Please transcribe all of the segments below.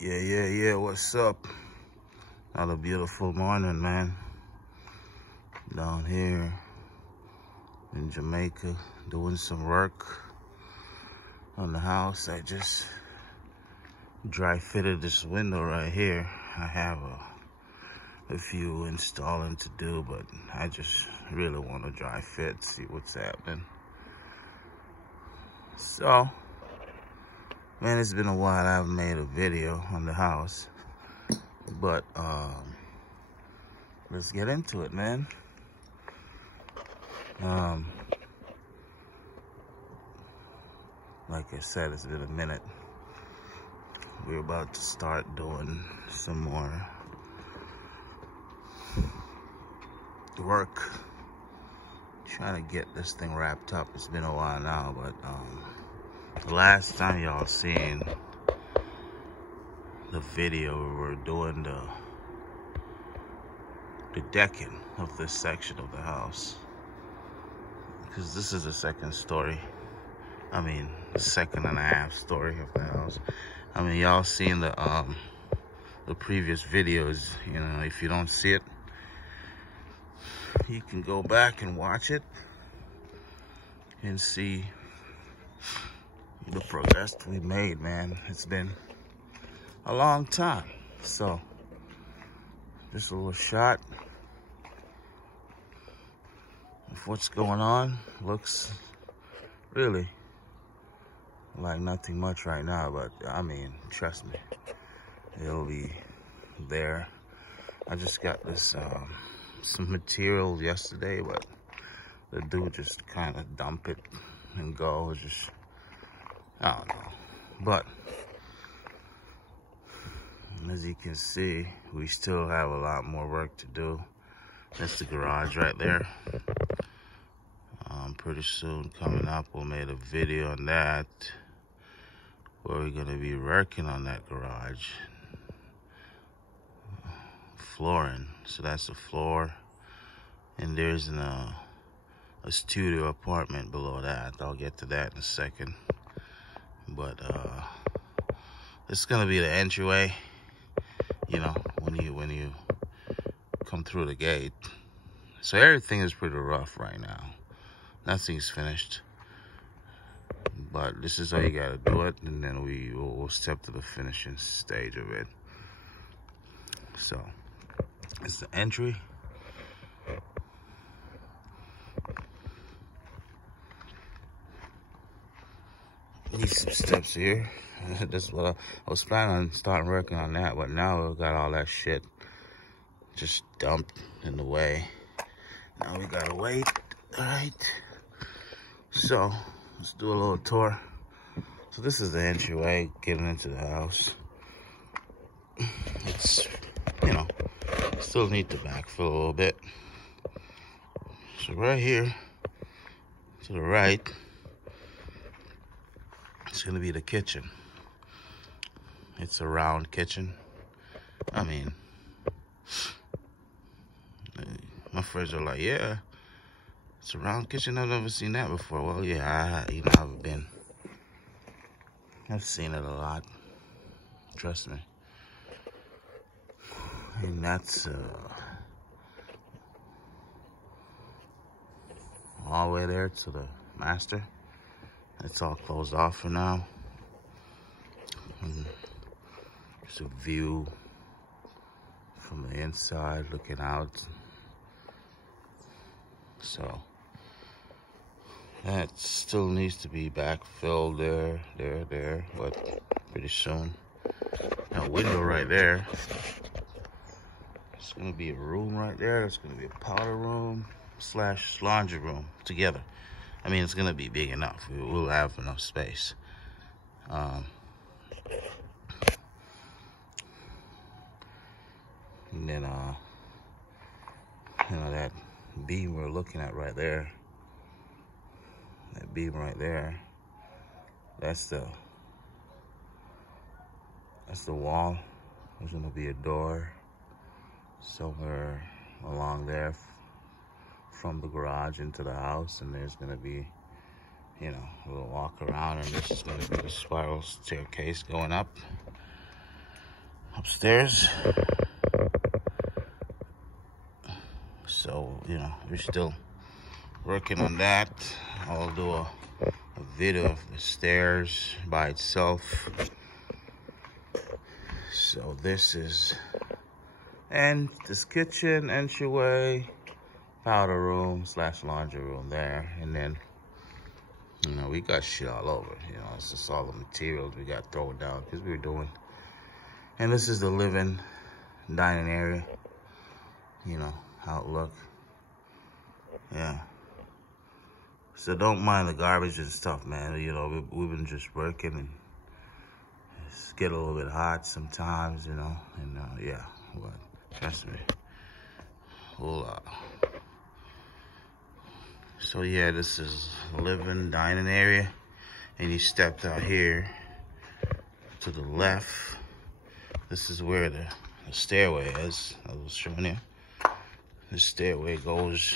Yeah, what's up? Another beautiful morning, man. Down here in Jamaica, doing some work on the house. I just dry fitted this window right here. I have a few installing to do, but I just really want to dry fit, see what's happening. So, man, it's been a while I haven't made a video on the house, but let's get into it, man. Like I said, it's been a minute. We're about to start doing some more work, trying to get this thing wrapped up. It's been a while now, but the last time y'all seen the video, we were doing the decking of this section of the house, because this is the second story. I mean, the second and a half story of the house. I mean, y'all seen the previous videos. You know, if you don't see it, you can go back and watch it and see the progress we made, man. It's been a long time. So, just a little shot of what's going on. Looks really like nothing much right now, but I mean, trust me, it'll be there. I just got this some material yesterday, but the dude just kind of dump it and go. It's just, I don't know. But as you can see, we still have a lot more work to do. That's the garage right there. Pretty soon coming up, we'll make a video on that, where we're gonna be working on that garage flooring. So that's the floor, and there's a studio apartment below that. I'll get to that in a second. But it's gonna be the entryway, you know, when you come through the gate. So everything is pretty rough right now. Nothing's finished, but this is how you gotta do it, and then we'll step to the finishing stage of it. So it's the entry. Need some steps here. This is what I was planning on starting working on that, but now we've got all that shit just dumped in the way. Now we gotta wait. All right. So let's do a little tour. So this is the entryway getting into the house. It's, you know, still need to backfill a little bit. So right here to the right, it's gonna be the kitchen. It's a round kitchen. I mean, my friends are like, yeah, it's a round kitchen. I've never seen that before. Well, yeah, I've seen it a lot. Trust me. And that's all the way there to the master. It's all closed off for now. There's a view from the inside looking out. So that still needs to be backfilled there, but pretty soon. That window right there, it's gonna be a room right there. It's gonna be a powder room / laundry room together. I mean, it's gonna be big enough. We'll have enough space. And then, you know, that beam we're looking at right there, that beam right there, that's the wall. There's gonna be a door somewhere along there from the garage into the house, and there's gonna be, you know, a little walk around, and this is gonna be the spiral staircase going up. upstairs. So, you know, we're still working on that. I'll do a video of the stairs by itself. So this is, and this kitchen, entryway, powder room / laundry room there. And then, you know, we got shit all over. You know, it's just all the materials we got thrown down because we were doing. And this is the living, dining area. You know, how it look. Yeah. So don't mind the garbage and stuff, man. You know, we've been just working and it's get a little bit hot sometimes, you know. And yeah, but trust me. Well, so yeah, this is living, dining area. And you stepped out here to the left. This is where the stairway is. I was showing you. The stairway goes,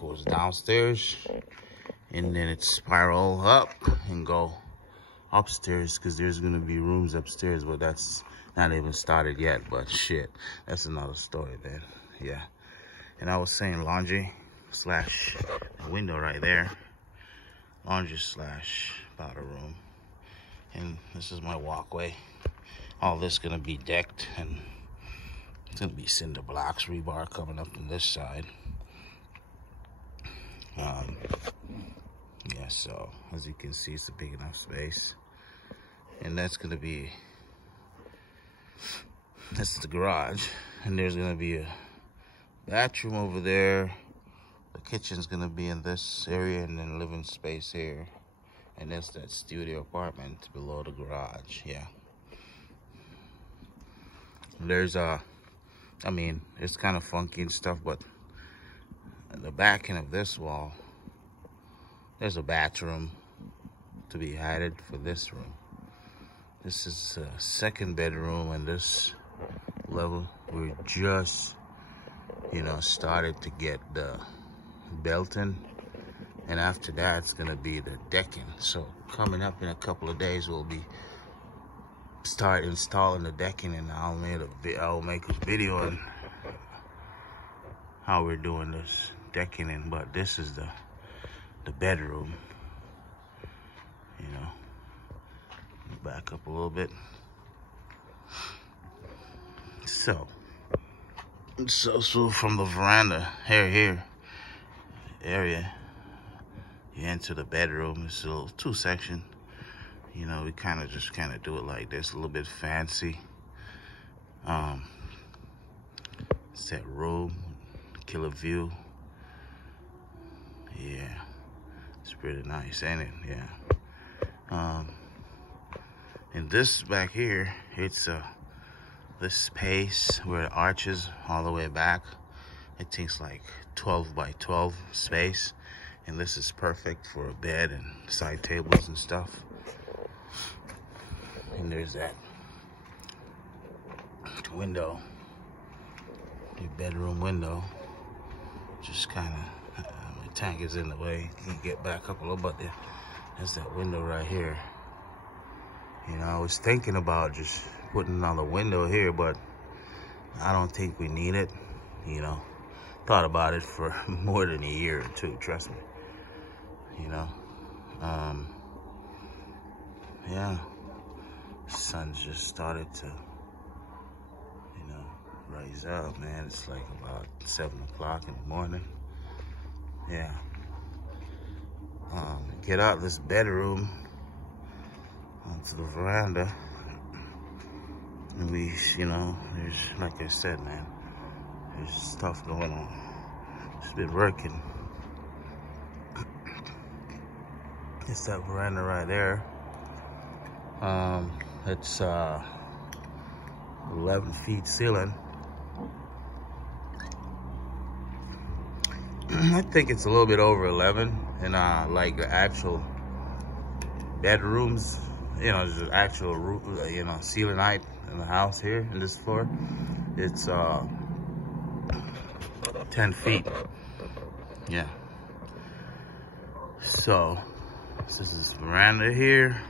goes downstairs, and then it spiral up and go upstairs because there's gonna be rooms upstairs, but that's not even started yet. But shit, that's another story, man. Yeah. And I was saying laundry / window right there, laundry / powder room, and this is my walkway. All this gonna be decked, and it's gonna be cinder blocks, rebar coming up on this side. Yeah, so as you can see, it's a big enough space. And that's gonna be, that's the garage. And there's gonna be a bathroom over there. The kitchen's gonna be in this area, and then living space here. And that's that studio apartment below the garage, yeah. There's I mean, it's kind of funky and stuff, but at the back end of this wall, there's a bathroom to be added for this room. This is a second bedroom, and this level, we just, you know, started to get the built-in, and after that, it's gonna be the decking. So coming up in a couple of days, we'll be start installing the decking, and I'll make a video on how we're doing this decking in. But this is the bedroom, you know. Back up a little bit. So from the veranda here area, you enter the bedroom. It's a little 2-section. You know, we kind of do it like this, a little bit fancy. It's that room, killer view. Yeah, it's pretty nice, ain't it? Yeah. And this back here, it's this space where it arches all the way back. It takes like 12 by 12 space, and this is perfect for a bed and side tables and stuff. And there's that window, your bedroom window. Just kind of, my tank is in the way. You can get back up a little bit there. That's that window right here. You know, I was thinking about just putting another window here, but I don't think we need it. You know, thought about it for more than a year or two, trust me. You know, yeah. Sun just started to, you know, rise up, man. It's like about 7 o'clock in the morning. Yeah. Get out this bedroom onto the veranda, and we, you know, there's, like I said, man, there's stuff going on. It's been working. It's that veranda right there. It's 11 feet ceiling. I think it's a little bit over 11, and like the actual bedrooms, you know, the actual roof, you know, ceiling height in the house here in this floor, it's 10 feet. Yeah. So this is veranda here.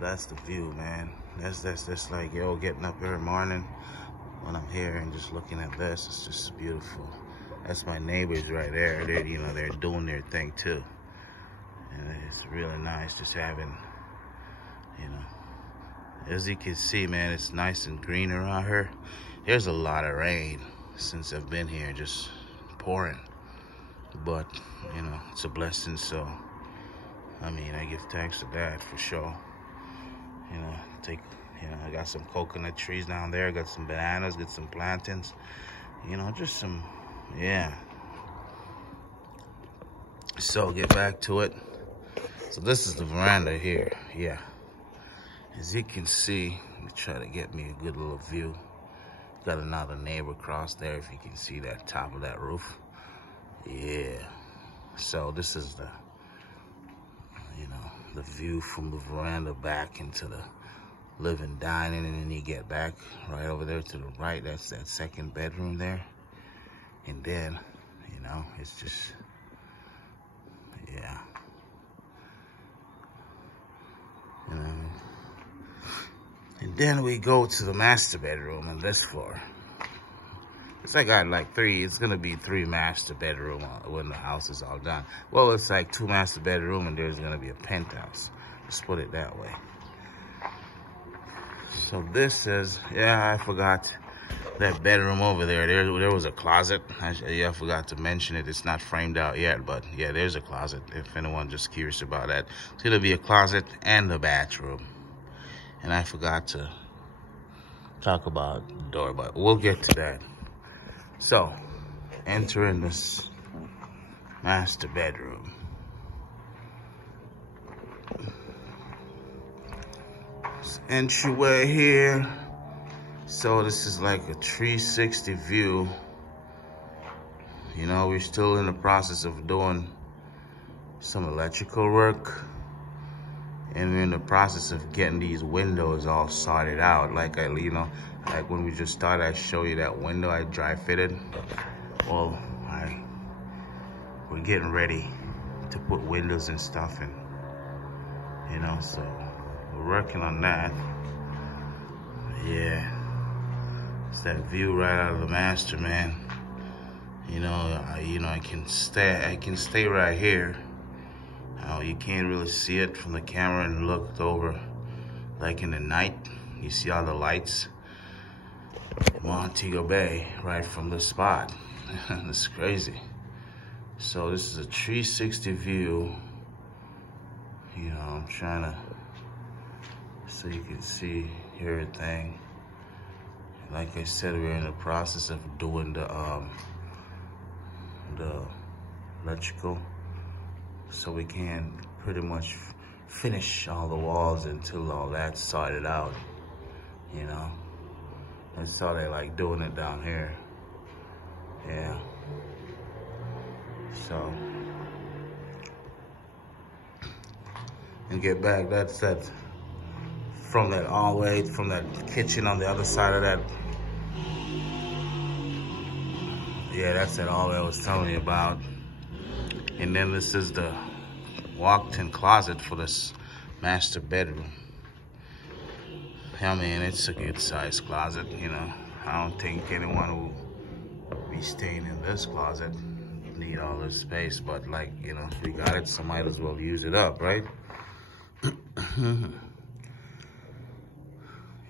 that's the view, man. That's like, yo, getting up every morning when I'm here and just looking at this. It's just beautiful. That's my neighbors right there. They're, you know, they're doing their thing too. And it's really nice just having, you know, as you can see, man, it's nice and green around here. There's a lot of rain since I've been here, just pouring. But, you know, it's a blessing, so, I mean, I give thanks to that for sure. You know, I got some coconut trees down there, got some bananas, got some plantains, you know, just some, yeah. So, get back to it. So, this is the veranda here, yeah. As you can see, let me try to get me a good little view. Got another neighbor across there, if you can see that top of that roof. Yeah. So, this is the, you know, the view from the veranda back into the living, dining, and then you get back right over there to the right. That's that second bedroom there. And then, you know, it's just, yeah. You know, and then we go to the master bedroom on this floor. It's like I got like it's gonna be 3 master bedroom when the house is all done. Well, it's like 2 master bedroom and there's gonna be a penthouse. Let's put it that way. So this is, yeah, I forgot that bedroom over there. There was a closet. I forgot to mention it. It's not framed out yet, but yeah, there's a closet. If anyone just curious about that, it's gonna be a closet and a bathroom. And I forgot to talk about the door, but we'll get to that. So, entering this master bedroom. This entryway here. So this is like a 360 view. You know, we're still in the process of doing some electrical work. And we're in the process of getting these windows all sorted out. Like you know, like when we just started, I show you that window I dry fitted. Well, we're getting ready to put windows and stuff in. You know, so we're working on that. Yeah, it's that view right out of the master, man. You know, I can stay right here. You can't really see it from the camera and look over like in the night. You see all the lights in Montego Bay right from this spot. It's crazy. So this is a 360 view. You know, I'm trying to, so you can see everything. Like I said, we're in the process of doing the electrical. So we can pretty much finish all the walls until all that's sorted out, you know. That's how they like doing it down here. Yeah. So, and get back, that's that, from that all the way, from that kitchen on the other side of that. Yeah, that's that all I was telling you about. And then this is the walk-in closet for this master bedroom. I mean, it's a good sized closet, you know. I don't think anyone will be staying in this closet need all this space, but like, you know, we got it, so might as well use it up, right? And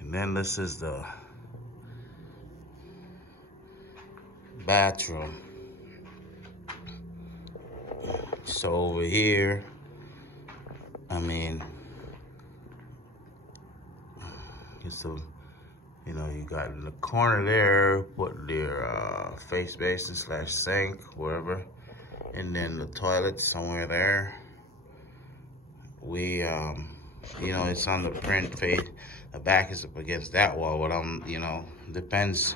then this is the bathroom. So over here, I mean, so, you know, you got in the corner there, put your face basin / sink, wherever. And then the toilet somewhere there. We, you know, it's on the print face. The back is up against that wall, but you know, depends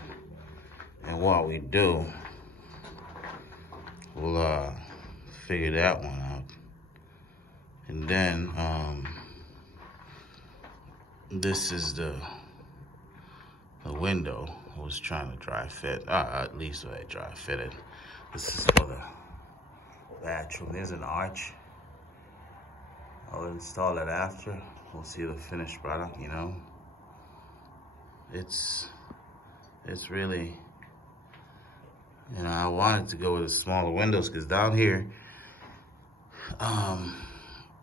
on what we do. We'll, figure that one out. And then this is the window I was trying to dry fit, at least I dry fitted. This is for the bathroom. There's an arch. I'll install it after. we'll see the finished product, you know. It's really, you know, I wanted to go with the smaller windows because down here,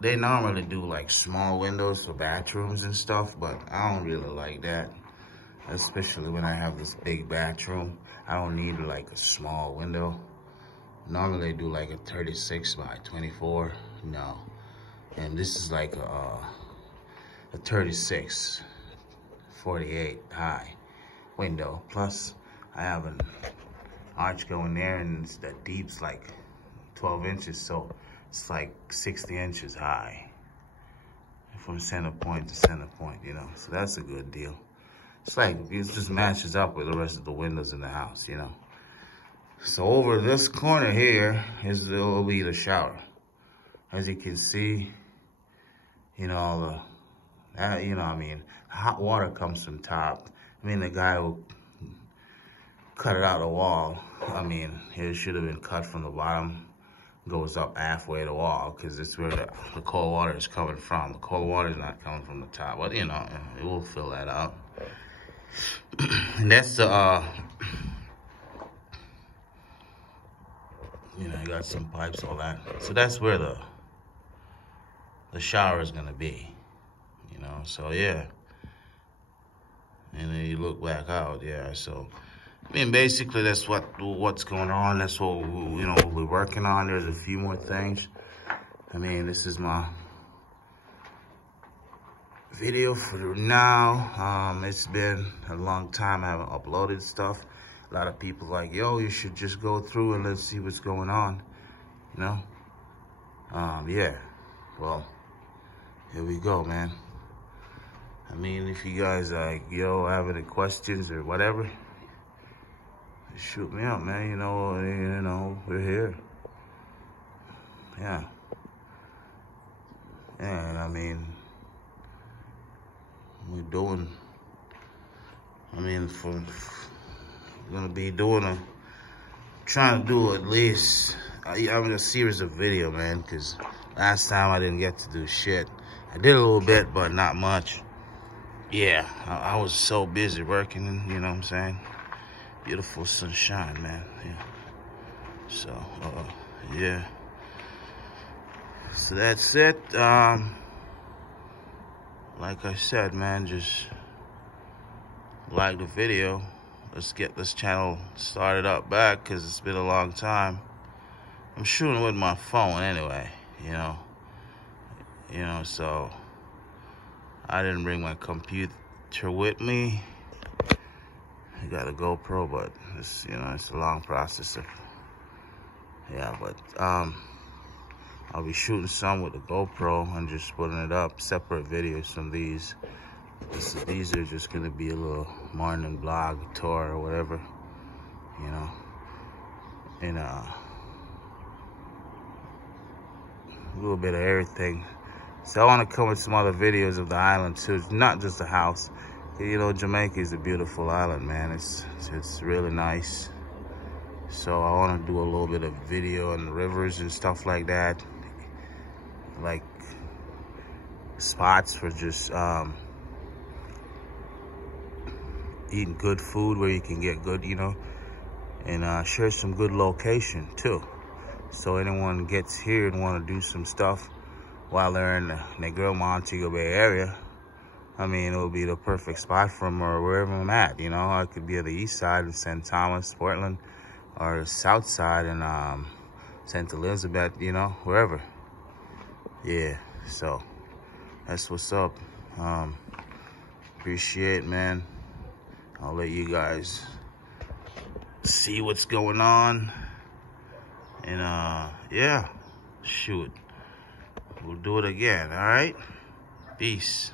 they normally do like small windows for bathrooms and stuff, but I don't really like that. Especially when I have this big bathroom. I don't need like a small window. Normally they do like a 36 by 24, no. And this is like a 36, 48 high window. Plus I have an arch going there, and the deep's like 12 inches, so it's like 60 inches high from center point to center point, you know. So that's a good deal. It's like, it just matches up with the rest of the windows in the house, you know. So over this corner here will be the shower. As you can see, you know, you know, I mean, hot water comes from top. I mean, the guy who cut it out of the wall, I mean, it should have been cut from the bottom, goes up halfway the wall, because it's where the cold water is coming from. The cold water is not coming from the top, but you know, it will fill that out. And that's the, you know, you got some pipes, all that. So that's where the shower is gonna be, you know, so yeah. And then you look back out, yeah, so, I mean, basically that's what's going on. That's what, you know, we're working on. There's a few more things. I mean, this is my video for now. It's been a long time I haven't uploaded stuff. A lot of people like, yo, you should just go through and let's see what's going on, you know. Yeah, well, here we go, man. I mean, if you guys like, yo, have any questions or whatever, shoot me up, man. You know, we're here. Yeah. And I mean, we're doing, I mean, we're gonna be doing trying to do at least, I mean, a series of video, man, because last time I didn't get to do shit. I did a little bit, but not much. Yeah, I was so busy working, you know what I'm saying? Beautiful sunshine, man, yeah. So, yeah. So that's it. Like I said, man, just like the video. Let's get this channel started up back, because it's been a long time. I'm shooting with my phone anyway, you know. So I didn't bring my computer with me. I got a GoPro, but it's, you know, it's a long process. Yeah, but I'll be shooting some with the GoPro and just putting it up, separate videos from these. These are just gonna be a little morning blog tour or whatever, you know. And a little bit of everything. So I want to come with some other videos of the island too. It's not just the house. You know, Jamaica is a beautiful island, man. It's really nice. So I want to do a little bit of video on the rivers and stuff like that. Like spots for just eating good food where you can get good, you know. And share some good location too. So anyone gets here and want to do some stuff while they're in the Negril, Montego Bay area, I mean, it will be the perfect spot for them, or wherever I'm at, you know. I could be at the east side in St. Thomas, Portland, or the south side in St. Elizabeth, you know, wherever. Yeah, so that's what's up. Appreciate it, man. I'll let you guys see what's going on. And yeah, shoot, we'll do it again, all right? Peace.